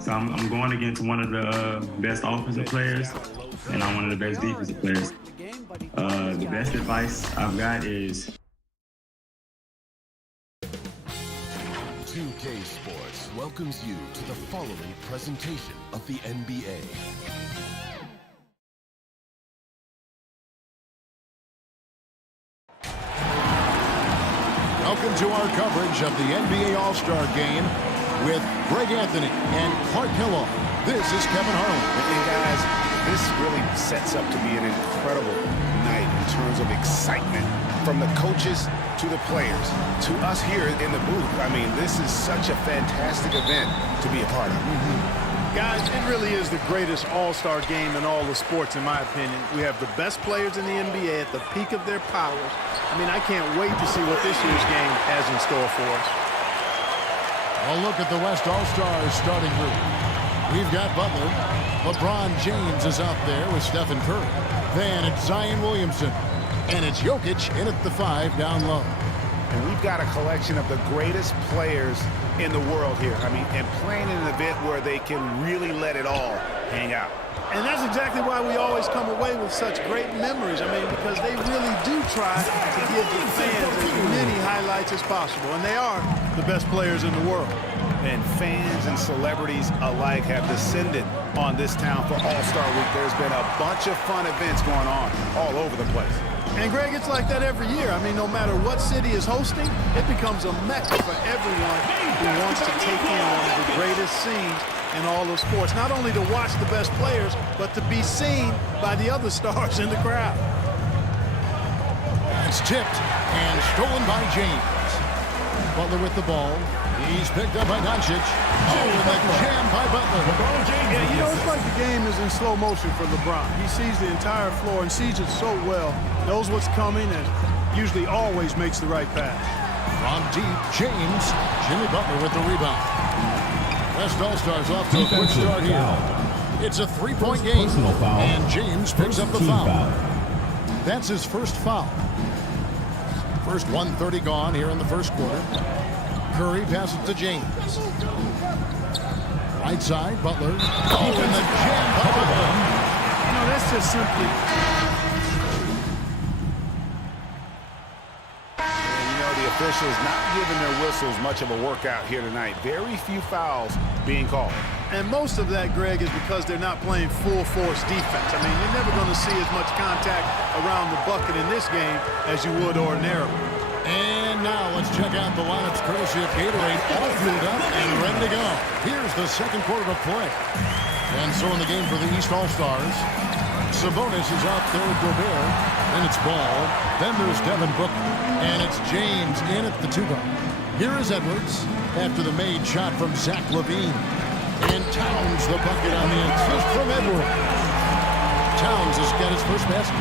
So I'm going against one of the best offensive players, and I'm one of the best defensive players. The best advice I've got is 2K Sports welcomes you to the following presentation of the NBA. Welcome to our coverage of the NBA All-Star Game with Greg Anthony and Clark Kellogg. This is Kevin Harlan. And guys, this really sets up to be an incredible night in terms of excitement from the coaches to the players, to us here in the booth. I mean, this is such a fantastic event to be a part of. Guys, it really is the greatest all-star game in all the sports, in my opinion. We have the best players in the NBA at the peak of their powers. I mean, I can't wait to see what this year's game has in store for us. A look at the West All-Stars starting group. We've got Butler. LeBron James is out there with Stephen Curry. Then it's Zion Williamson. And it's Jokic in at the 5 down low. And we've got a collection of the greatest players in the world here. I mean, and playing in an event where they can really let it all hang out. And that's exactly why we always come away with such great memories. I mean, because they really do try to give the fans as many highlights as possible. And they are the best players in the world. And fans and celebrities alike have descended on this town for All-Star Week. There's been a bunch of fun events going on all over the place. And, Greg, it's like that every year. I mean, no matter what city is hosting, it becomes a mecca for everyone who wants to take in one of the greatest scenes in all of sports. Not only to watch the best players, but to be seen by the other stars in the crowd. It's tipped and stolen by James. Butler with the ball. He's picked up by Doncic. Oh, and the jam by Butler. Yeah, you know, it's like the game is in slow motion for LeBron. He sees the entire floor and sees it so well, knows what's coming, and usually always makes the right pass. From deep, James. Jimmy Butler with the rebound. West All-Stars off to a quick start here. It's a three-point game, and James picks up the foul. That's his first foul. First 1:30 gone here in the first quarter. Curry passes to James. Right side, Butler. Oh, and the jam by Butler. You know, that's just simply... And, you know, the officials not giving their whistles much of a workout here tonight. Very few fouls being called. And most of that, Greg, is because they're not playing full-force defense. I mean, you're never going to see as much contact around the bucket in this game as you would ordinarily. And now let's check out the lineups courtesy of Gatorade, all fueled up and ready to go. Here's the second quarter of play. And so in the game for the East All-Stars, Sabonis is out there with Gobert, and it's Ball. Then there's Devin Booker, and it's James in at the 2-guard. Here is Edwards after the made shot from Zach LaVine. And Towns the bucket on the assist from Edwards. Towns has got his first basket.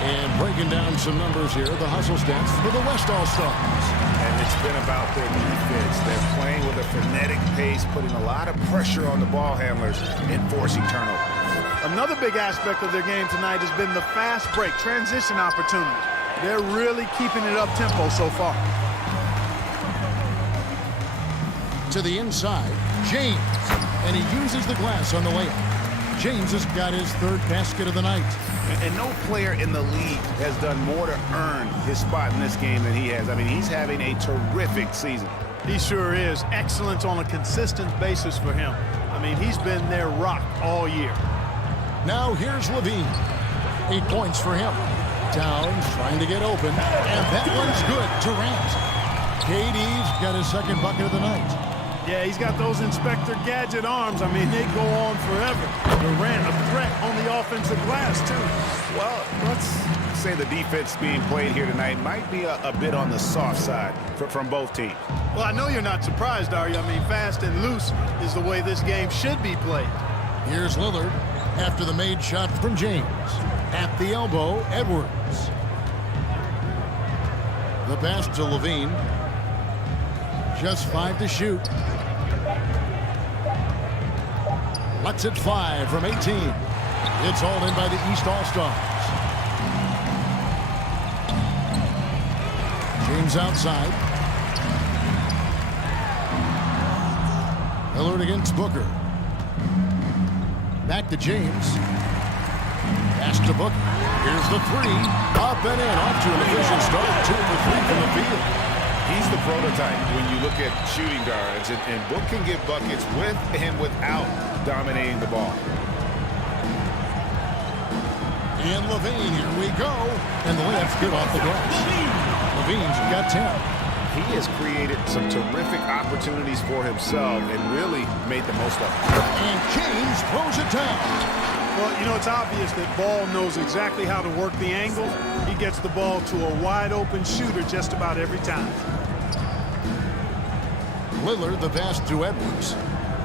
And breaking down some numbers here, the hustle stats for the West All-Stars. And it's been about their defense. They're playing with a frenetic pace, putting a lot of pressure on the ball handlers and forcing turnovers. Another big aspect of their game tonight has been the fast break, transition opportunities. They're really keeping it up-tempo so far. To the inside, James. And he uses the glass on the layup. James has got his third basket of the night. And no player in the league has done more to earn his spot in this game than he has. I mean, he's having a terrific season. He sure is. Excellence on a consistent basis for him. I mean, he's been their rock all year. Now here's LaVine. 8 points for him. Towns trying to get open. And that one's good. Durant. KD's got his second bucket of the night. Yeah, he's got those Inspector Gadget arms. I mean, they go on forever. Durant, a threat on the offensive glass, too. Well, let's say the defense being played here tonight might be a bit on the soft side from both teams. Well, I know you're not surprised, are you? I mean, fast and loose is the way this game should be played. Here's Lillard after the made shot from James. At the elbow, Edwards. The pass to LaVine. Just 5 to shoot. Lets it fly from 18. It's hauled in by the East All-Stars. James outside. Lillard against Booker. Back to James. Pass to Book. Here's the three. Up and in. Off to an efficient start. 2 for 3 from the field. He's the prototype when you look at shooting guards, and Book can get buckets with and without dominating the ball. And Levine, here we go. And the layup's good off the glass. Levine's got 10. He has created some terrific opportunities for himself and really made the most of it. And James throws it down. Well, you know, it's obvious that Ball knows exactly how to work the angle. He gets the ball to a wide-open shooter just about every time. Lillard, the pass to Edwards.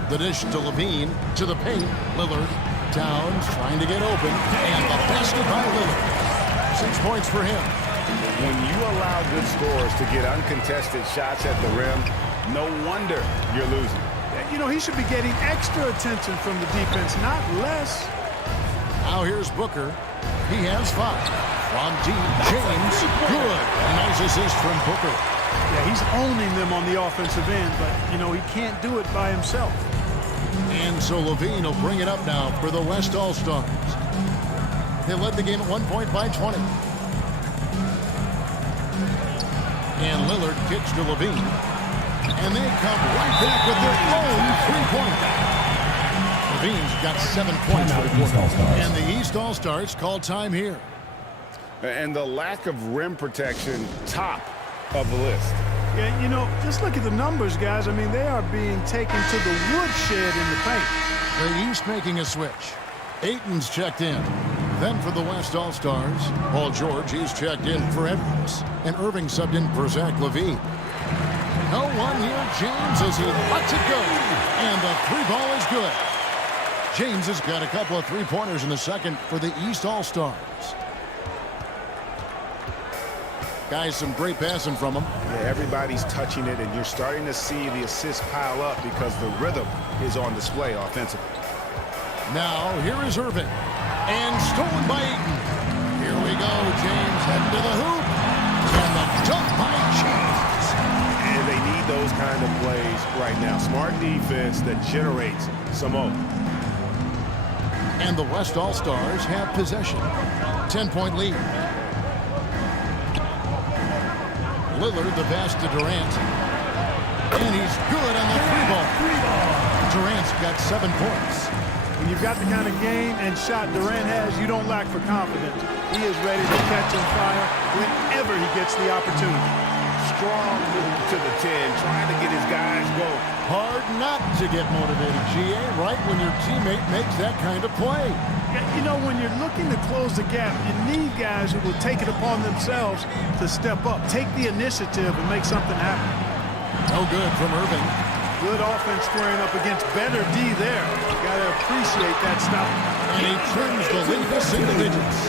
The dish to Levine, to the paint. Lillard, Towns trying to get open. And the basket by Lillard. 6 points for him. When you allow good scorers to get uncontested shots at the rim, no wonder you're losing. You know, he should be getting extra attention from the defense, not less. Now here's Booker. He has 5. From deep, James, good. A nice assist from Booker. Yeah, he's owning them on the offensive end, but, you know, he can't do it by himself. And so Levine will bring it up now for the West All-Stars. They led the game at 1 point by 20. And Lillard kicks to Levine. And they come right back with their own three-pointer. Levine's got 7 points for the quarter. And the East All-Stars call time here. And the lack of rim protection, top of the list. Yeah, you know, just look at the numbers, guys. I mean, they are being taken to the woodshed in the paint. The East making a switch. Ayton's checked in. Then for the West All-Stars, Paul George, he's checked in for Edwards. And Irving subbed in for Zach LaVine. No one near James as he lets it go. And the three ball is good. James has got a couple of three-pointers in the second for the East All-Stars. Guys, some great passing from him. Yeah, everybody's touching it, and you're starting to see the assists pile up because the rhythm is on display offensively. Now, here is Irving. And stolen by Ayton. Here we go, James heading to the hoop. And the dunk by James. And they need those kind of plays right now. Smart defense that generates some open. And the West All-Stars have possession. 10-point lead. Lillard, the pass to Durant. And he's good on the three ball. Durant's got 7 points. When you've got the kind of game and shot Durant has, you don't lack for confidence. He is ready to catch and fire whenever he gets the opportunity. Strong move to the 10, trying to get his guys going. Hard not to get motivated, GA, right when your teammate makes that kind of play. You know, when you're looking to close the gap, you need guys who will take it upon themselves to step up, take the initiative, and make something happen. No good from Irving. Good offense squaring up against better D there. Got to appreciate that stop. And he turns the lead to single digits.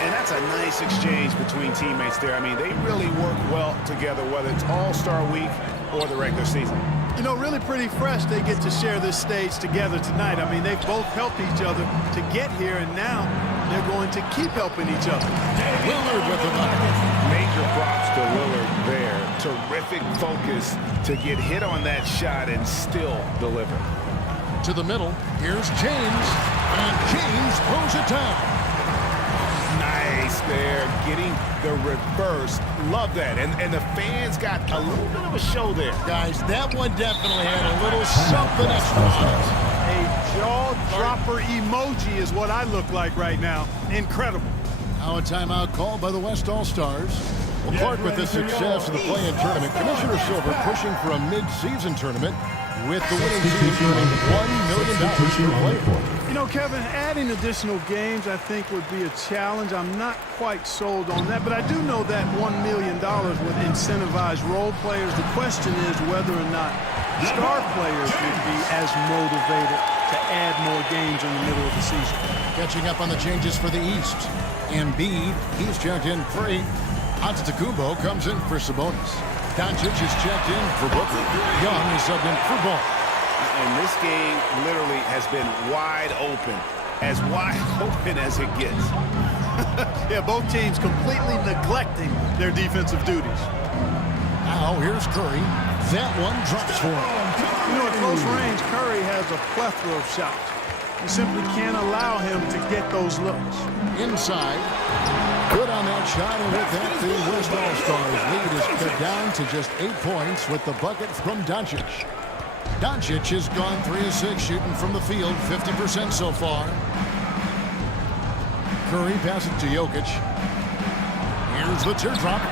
And that's a nice exchange between teammates there. I mean, they really work well together, whether it's All-Star Week or the regular season. You know, really pretty fresh they get to share this stage together tonight. I mean, they've both helped each other to get here, and now they're going to keep helping each other. Lillard with the bucket. Major props to Lillard there. Terrific focus to get hit on that shot and still deliver. To the middle, here's James. And James throws it down. Nice there, getting the reverse. Love that. And the fans got a little bit of a show there. Guys, that one definitely had a little something extra on it. A jaw-dropper emoji is what I look like right now. Incredible. Now a timeout called by the West All-Stars. Well, Clark, with the success of the play-in tournament, Commissioner Silver pushing for a mid-season tournament with the winning team earning $1 million per player. You know, Kevin, adding additional games I think would be a challenge. I'm not quite sold on that, but I do know that $1 million would incentivize role players. The question is whether or not star players would be as motivated to add more games in the middle of the season. Catching up on the changes for the East. Embiid, he's checked in for 8. Antetokounmpo comes in for Sabonis. Doncic is checked in for Booker. Young is subbed in for Ball. And this game literally has been wide open. As wide open as it gets. Yeah, both teams completely neglecting their defensive duties. Now here's Curry. That one drops for him. You know, at close range, Curry has a plethora of shots. You simply can't allow him to get those looks. Inside. Good on that shot, and with that, the West All-Stars lead is cut down to just 8 points with the bucket from Doncic. Doncic has gone 3 of 6 shooting from the field, 50% so far. Curry passes to Jokic. Here's the teardrop.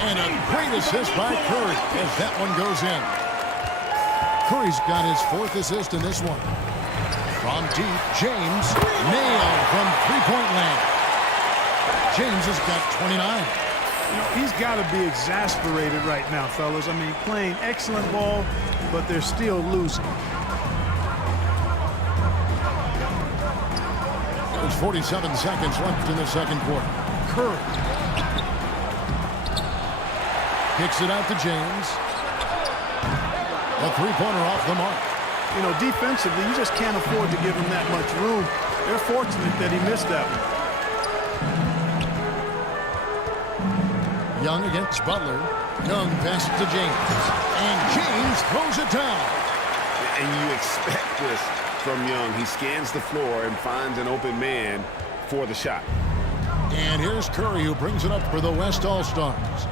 And a great assist by Curry as that one goes in. Curry's got his 4th assist in this one. From deep, James nailed from three-point land. James has got 29. You know, he's got to be exasperated right now, fellas. I mean, playing excellent ball, but they're still losing. There's 47 seconds left in the second quarter. Curry kicks it out to James. A three-pointer off the mark. You know, defensively, you just can't afford to give him that much room. They're fortunate that he missed that one. Young against Butler. Young passes to James. And James throws it down. And you expect this from Young. He scans the floor and finds an open man for the shot. And here's Curry, who brings it up for the West All-Stars.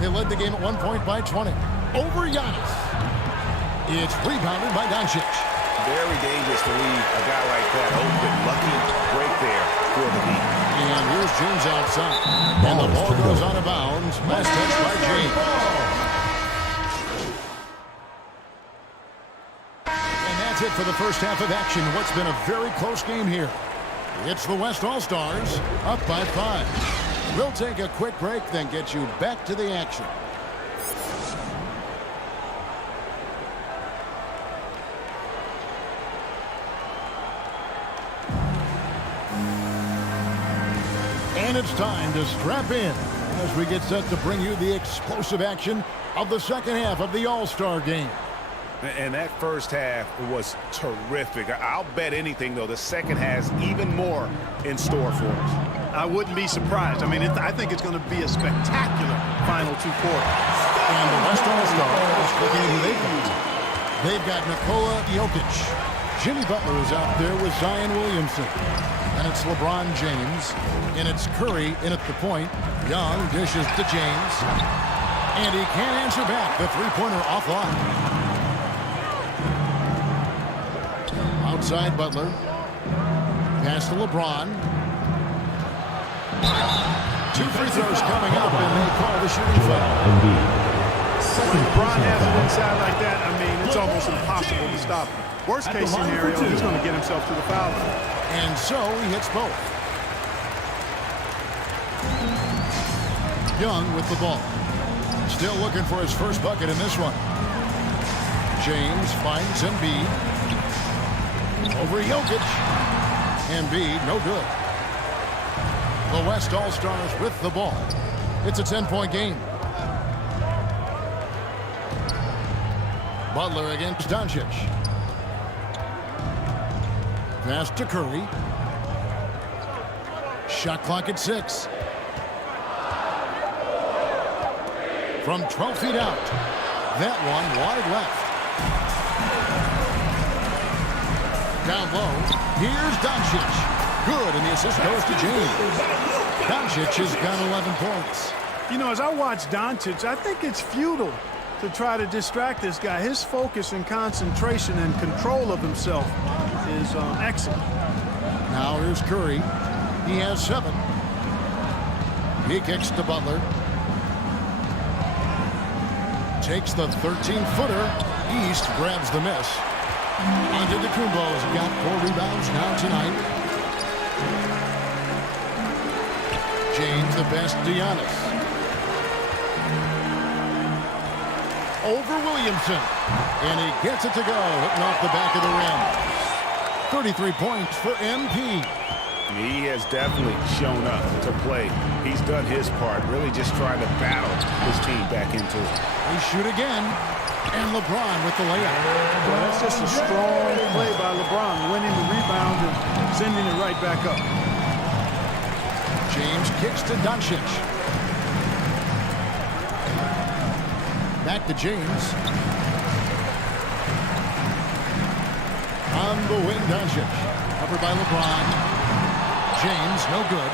They led the game at 1 point by 20. Over Giannis. It's rebounded by Doncic. Very dangerous to leave a guy like that open. Lucky break there for the Heat. And here's James outside. And the ball goes out of bounds. Last touch by James. And that's it for the first half of action. What's been a very close game here. It's the West All-Stars up by 5. We'll take a quick break, then get you back to the action. And it's time to strap in as we get set to bring you the explosive action of the second half of the All-Star game. And that first half was terrific. I'll bet anything, though, the second has even more in store for us. I wouldn't be surprised. I mean, I think it's going to be a spectacular final 2 quarters. And the West All-Stars, looking at who they've got. They've got Nikola Jokic. Jimmy Butler is out there with Zion Williamson. And it's LeBron James. And it's Curry in at the point. Young dishes to James. And he can't answer back. The three-pointer offline. Outside Butler. Pass to LeBron. 2 free throws coming up, and they call the shooting foul. When LeBron has it inside like that, I mean, it's almost impossible to stop him. Worst case scenario, he's going to get himself to the foul line. And so he hits both. Young with the ball. Still looking for his first bucket in this one. James finds Embiid. Over Jokic. Embiid, no good. The West All-Stars with the ball. It's a 10-point game. Butler against Doncic. Pass to Curry. Shot clock at 6. From 12 feet out. That one wide left. Down low. Here's Doncic. Good, and the assist goes to James. Doncic has got 11 points. You know, as I watch Doncic, I think it's futile to try to distract this guy. His focus and concentration and control of himself is excellent. Now here's Curry. He has 7. He kicks to Butler. Takes the 13-footer. East grabs the miss. Antetokounmpo's got 4 rebounds now tonight. James the best to Giannis. Over Williamson. And he gets it to go, hitting off the back of the rim. 33 points for MP. He has definitely shown up to play. He's done his part, really just trying to battle his team back into it. They shoot again. And LeBron with the layup. Well, that's just a strong play by LeBron, winning the rebound and sending it right back up. James kicks to Doncic. Back to James. On the wing, Doncic. Covered by LeBron. James, no good.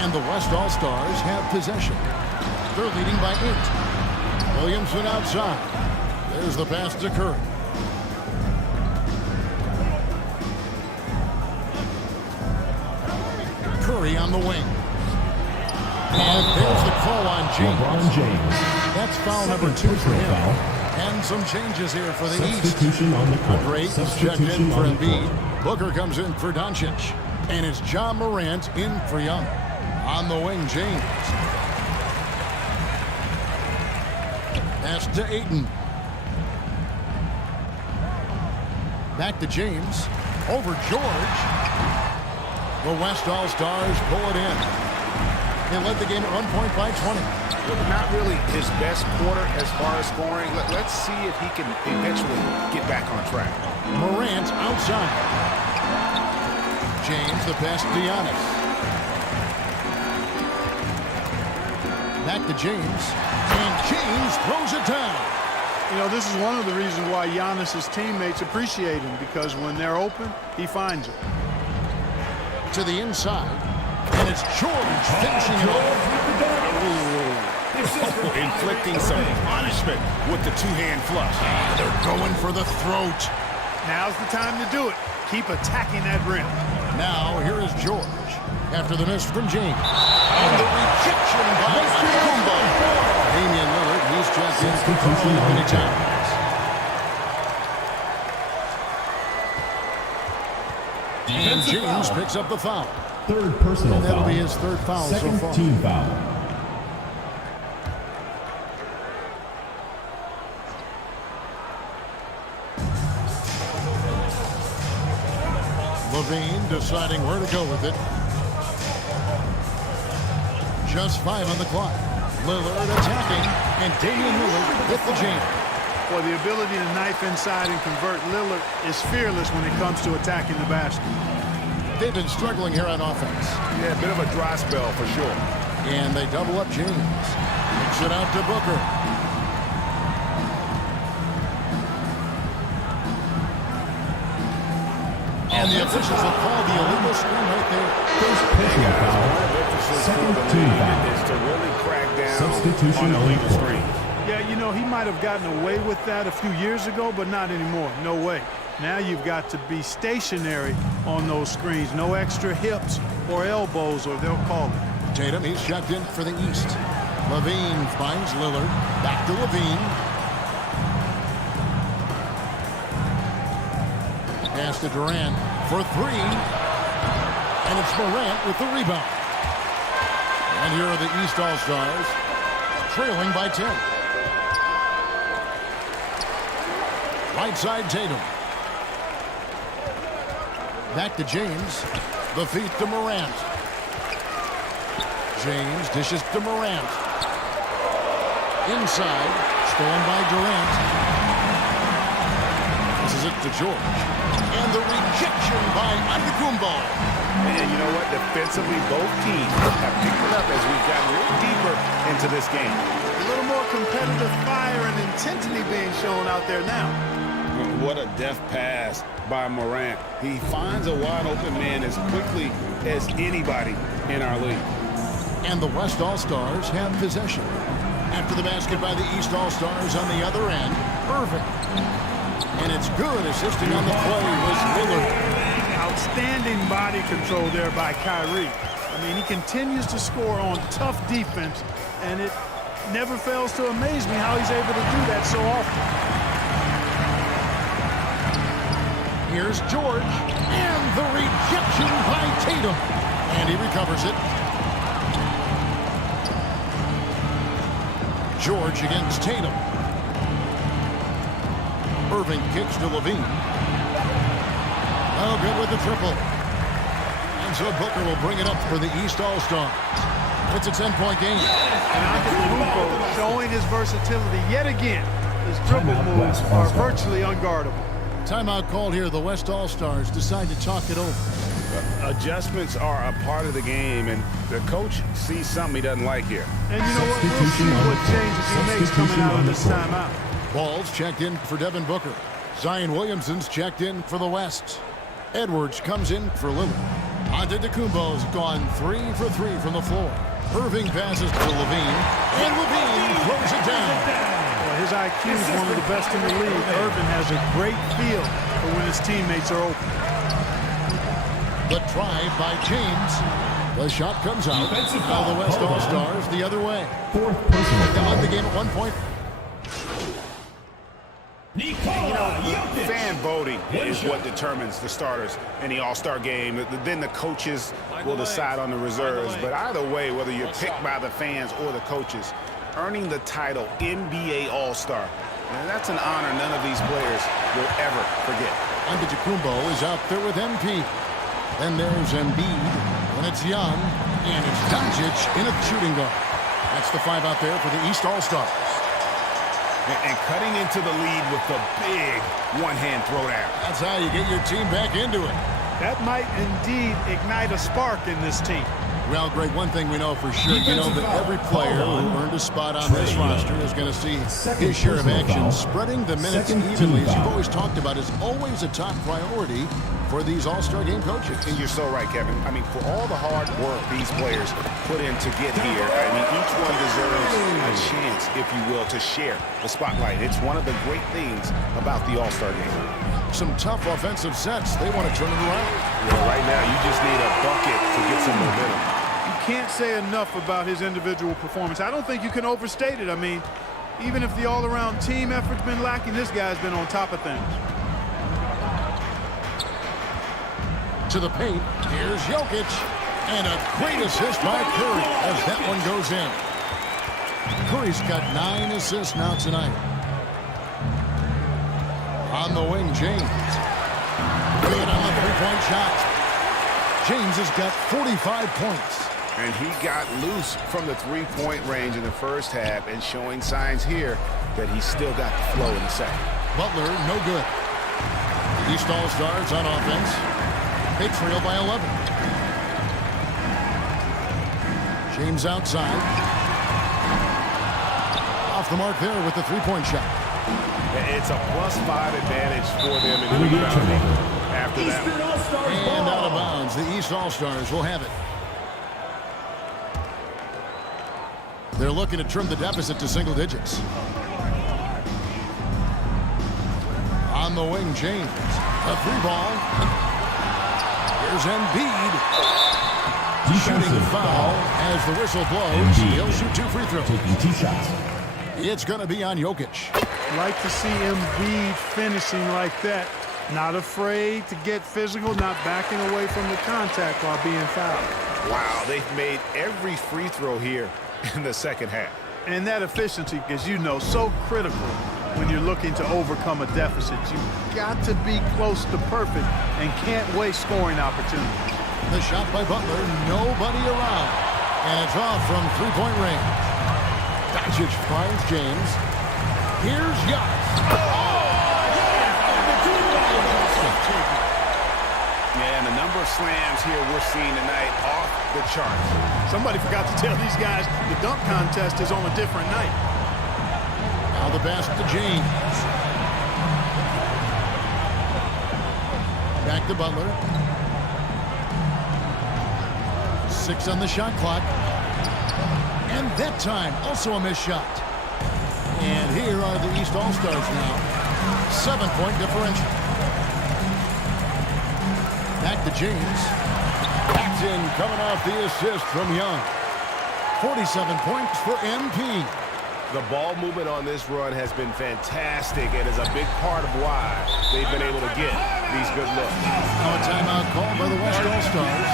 And the West All-Stars have possession. They're leading by 8. Williamson outside. There's the pass to Curry. Curry on the wing. And there's the call on James. LeBron James. That's foul number 2 for him. And some changes here for the East. Substitution on the court. Great is checked in for Embiid. Booker comes in for Doncic. And it's John Morant in for Young. On the wing, James. Pass to Ayton. Back to James. Over George. The West All-Stars pull it in. They led the game at 1 point by 20. Not really his best quarter as far as scoring. Let's see if he can eventually get back on track. Morant outside. James, the pass to Giannis. Back to James. And James throws it down. You know, this is one of the reasons why Giannis' teammates appreciate him, because when they're open, he finds it. To the inside. And it's George finishing it off. Inflicting some punishment with the two-hand flush. They're going for the throat. Now's the time to do it. Keep attacking that rim. Now, here is George. After the miss from James. And the rejection by Kumbo. Damian Lillard, he's checked in for many times. And James picks up the foul. Third personal And that'll foul. be his third foul so Second far. team foul. Levine deciding where to go with it. Just 5 on the clock. Lillard attacking, and Damian Lillard with the jam. Well, the ability to knife inside and convert, Lillard is fearless when it comes to attacking the basket. They've been struggling here on offense. Yeah, a bit of a dry spell for sure. And they double up James. Kicks it out to Booker. And the officials have called the illegal screen right there. First personal foul. Second team foul. Is to really crack down Substitution on illegal on court. screen. Yeah, you know, he might have gotten away with that a few years ago, but not anymore. No way. Now you've got to be stationary on those screens. No extra hips or elbows, or they'll call it. Tatum, he's checked in for the East. Levine finds Lillard. Back to Levine. Pass to Durant for 3. And it's Morant with the rebound. And here are the East All-Stars, trailing by 10. Right side, Tatum. Back to James. The feet to Morant. James dishes to Morant. Inside. Stolen by Durant. This is it to George. And the rejection by Antetokounmpo. And you know what? Defensively, both teams have picked it up as we've gotten a little deeper into this game. A little more competitive fire and intensity being shown out there now. What a deft pass by Morant. He finds a wide open man as quickly as anybody in our league. And the West All-Stars have possession. After the basket by the East All-Stars on the other end, Irving. And it's good. Assisting on the play was Lillard. Outstanding body control there by Kyrie. I mean, he continues to score on tough defense, and it never fails to amaze me how he's able to do that so often. Here's George, and the rejection by Tatum. And he recovers it. George against Tatum. Irving kicks to Levine. Oh, good with the triple. And so Booker will bring it up for the East All-Stars. It's a 10-point game. And Antetokounmpo showing his versatility yet again. His dribble moves are virtually unguardable. Timeout called here. The West All-Stars decide to talk it over. Adjustments are a part of the game, and the coach sees something he doesn't like here. And you know what? We'll see what changes he makes coming out of this timeout. Balls checked in for Devin Booker. Zion Williamson's checked in for the West. Edwards comes in for Lillard. Antetokounmpo's gone 3 for 3 from the floor. Irving passes to Levine, and Levine throws it down. Well, his IQ is one of the best in the league. Irving has a great feel for when his teammates are open. The drive by James. The shot comes out. Now the West All-Stars the other way. They led the game at 1 point. Fan voting is what determines the starters in the All-Star game. Then the coaches will decide on the reserves. But either way, whether you're picked by the fans or the coaches, earning the title NBA All-Star, and that's an honor none of these players will ever forget. Antetokounmpo is out there with MP. Then there's Embiid, and it's Young, and it's Doncic in a shooting guard. That's the 5 out there for the East All-Stars. And cutting into the lead with the big one-hand throwdown. That's how you get your team back into it. That might indeed ignite a spark in this team. Well, Greg, one thing we know for sure, you know that every player who earned a spot on this roster is going to see his share of action. Spreading the minutes evenly, as you've always talked about, is always a top priority for these All-Star game coaches. And you're so right, Kevin. I mean, for all the hard work these players put in to get here, I mean, each one deserves a chance, if you will, to share the spotlight. It's one of the great things about the All-Star game. Some tough offensive sets. They want to turn it around. Yeah, right now, you just need a bucket to get some momentum. You can't say enough about his individual performance. I don't think you can overstate it. I mean, even if the all-around team effort's been lacking, this guy's been on top of things. To the paint, here's Jokic, and a great assist by Curry as that one goes in. Curry's got 9 assists now tonight. On the wing, James. Good on the three-point shot. James has got 45 points. And he got loose from the three-point range in the first half and showing signs here that he's still got the flow in the second. Butler, no good. The East All-Stars on offense. They trail by 11. James outside. Off the mark there with the three-point shot. It's a +5 advantage for them in the rebounding after that. And out of bounds, the East All-Stars will have it. They're looking to trim the deficit to single digits. On the wing, James. A three ball. Here's Embiid. Shooting foul as the whistle blows. He'll shoot 2 free throws. Taking 2 shots. It's going to be on Jokic. Like to see Embiid finishing like that. Not afraid to get physical, not backing away from the contact while being fouled. Wow, they've made every free throw here in the second half. And that efficiency, as you know, so critical when you're looking to overcome a deficit. You've got to be close to perfect and can't waste scoring opportunities. The shot by Butler, nobody around. And it's off from three-point range. Doncic finds James. Here's Giannis. Yeah, and the number of slams here we're seeing tonight off the charts. Somebody forgot to tell these guys the dunk contest is on a different night. Now the pass to James. Back to Butler. 6 on the shot clock. And that time, also a missed shot. And here are the East All-Stars now. 7-point differential. Back to James. Paxton coming off the assist from Young. 47 points for MP. The ball movement on this run has been fantastic and is a big part of why they've been able to get these good looks. Now a timeout called by the West All-Stars.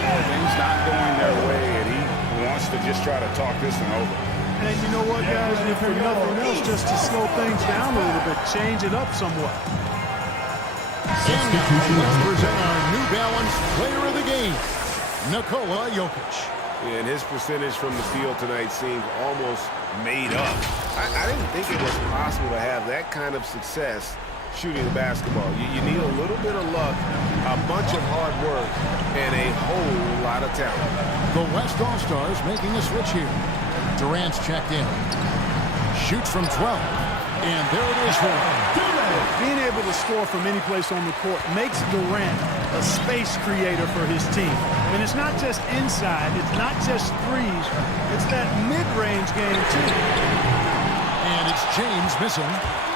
Things not going their way, and he wants to just try to talk this one over. And you know what, guys? If for nothing else, just to slow things down a little bit, change it up somewhat. And now, let's present our New Balance player of the game, Nikola Jokic. And his percentage from the field tonight seems almost made up. I didn't think it was possible to have that kind of success shooting the basketball. You need a little bit of luck, a bunch of hard work, and a whole lot of talent. The West All-Stars making a switch here. Durant's checked in. Shoots from 12. And there it is for him. being able to score from any place on the court makes Durant a space creator for his team. And it's not just inside, it's not just threes, it's that mid-range game too. And it's James missing.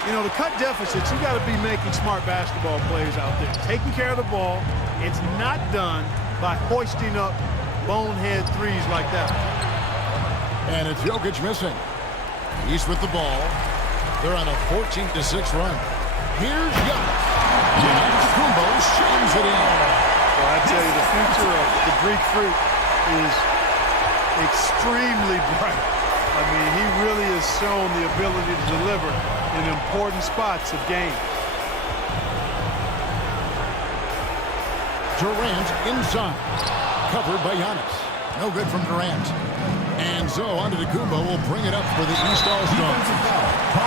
You know, to cut deficits, you got to be making smart basketball plays out there. Taking care of the ball, it's not done by hoisting up bonehead threes like that. And it's Jokic missing. He's with the ball. They're on a 14-6 run. Here's Giannis. Antetokounmpo shams it in. Well, I tell you, the future of the Greek Freak is extremely bright. I mean, he really has shown the ability to deliver in important spots of game. Durant inside. Covered by Giannis. No good from Durant. And so Antetokounmpo will bring it up for the East All-Stars.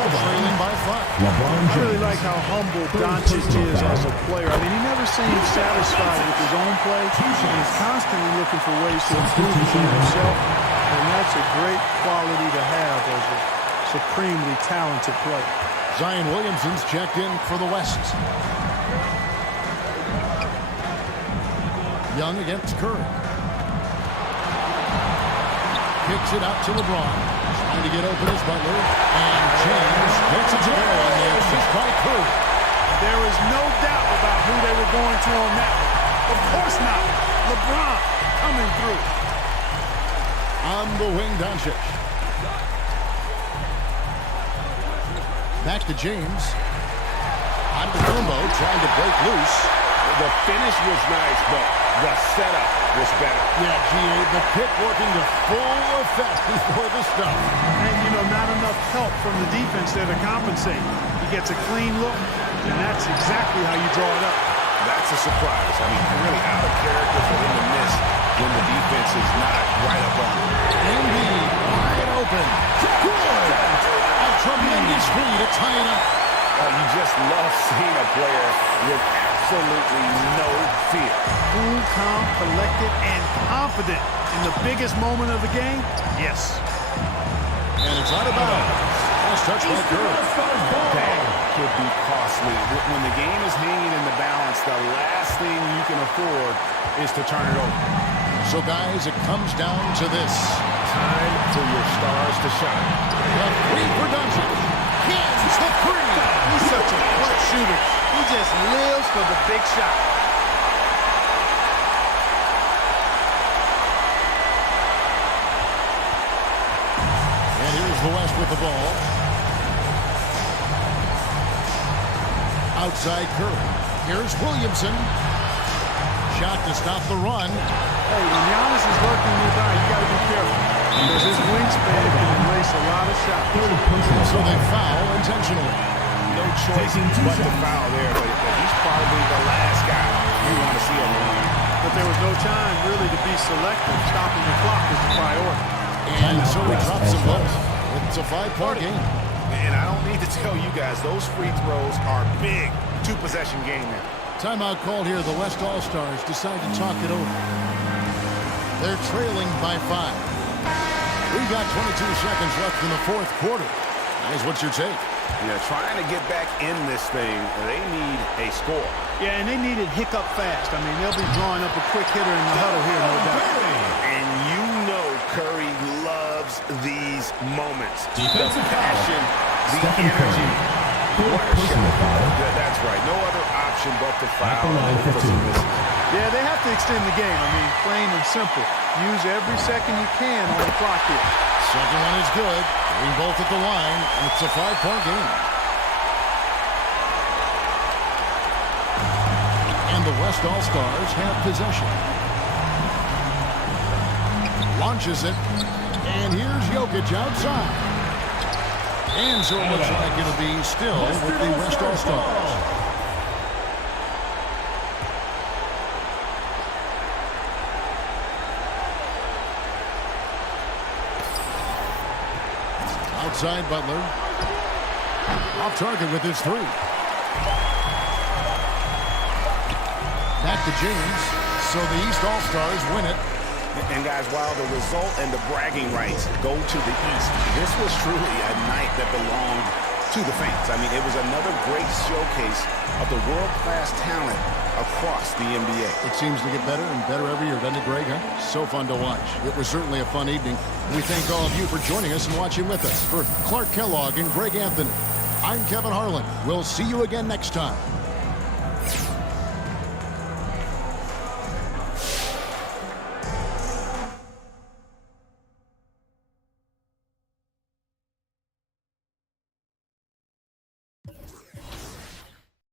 Trailing by 5. I really like how humble Doncic is as a player. I mean, he never seems satisfied with his own play. He's constantly looking for ways to improve himself. And that's a great quality to have as a supremely talented player. Zion Williamson's checked in for the West. Young against Curry. Kicks it out to LeBron. Trying to get open as Butler. And James gets it to go on the assist by Curry. There is no doubt about who they were going to on that one. Of course not. LeBron coming through. On the wing, Doncic. Back to James. Antetokounmpo trying to break loose. The finish was nice, but the setup was better. Yeah, G.A., the pick working to full effect before the stuff. And, you know, not enough help from the defense there to compensate. He gets a clean look, and that's exactly how you draw it up. That's a surprise. I mean, really out of character for him to miss when the defense is not right up on him. Embiid wide open. Good. A tremendous screen to tie it up. You just love seeing a player with absolutely no fear. Cool, calm, collected, and confident in the biggest moment of the game? Yes. And it's out of bounds. Last touch by Curry. That could be costly. When the game is hanging in the balance, the last thing you can afford is to turn it over. So, guys, it comes down to this. Time for your stars to shine. The three for Doncic. Hits the three. He's such a clutch shooter. He just lives for the big shot. And here's the West with the ball. Outside Curry. Here's Williamson. Shot to stop the run. Hey, when Giannis is lurking nearby, you got to be careful. Because his wingspan can erase a lot of shots. So they foul intentionally. No choice but to foul there, but he's probably the last guy you want to see on the line. But there was no time really to be selective. Stopping the clock is the priority. And so he drops them both. It's a 5-point game. And I don't need to tell you guys, those free throws are big. Two-possession game now. Timeout called here. The West All-Stars decide to talk it over. They're trailing by 5. We've got 22 seconds left in the fourth quarter. Guys, what's your take? Yeah, trying to get back in this thing, they need a score. Yeah, and they need it hiccup fast. I mean, they'll be drawing up a quick hitter in the huddle here, no doubt. And you know Curry loves these moments. The passion, the energy. What a shot. That's right. No other option but to foul. Yeah, they have to extend the game. I mean, plain and simple. Use every second you can on the clock here. Second one is good. We both at the line, and it's a 5-point game. And the West All-Stars have possession. Launches it, and here's Jokic outside. And so it looks like it'll be still with the West All-Stars. Outside Butler. Off target with his three. Back to James. So the East All-Stars win it. And guys, while the result and the bragging rights go to the East, this was truly a night that belonged to the fans. I mean, it was another great showcase of the world-class talent across the NBA. It seems to get better and better every year, doesn't it, Greg? Huh? So fun to watch. It was certainly a fun evening. We thank all of you for joining us and watching with us. For Clark Kellogg and Greg Anthony, I'm Kevin Harlan. We'll see you again next time.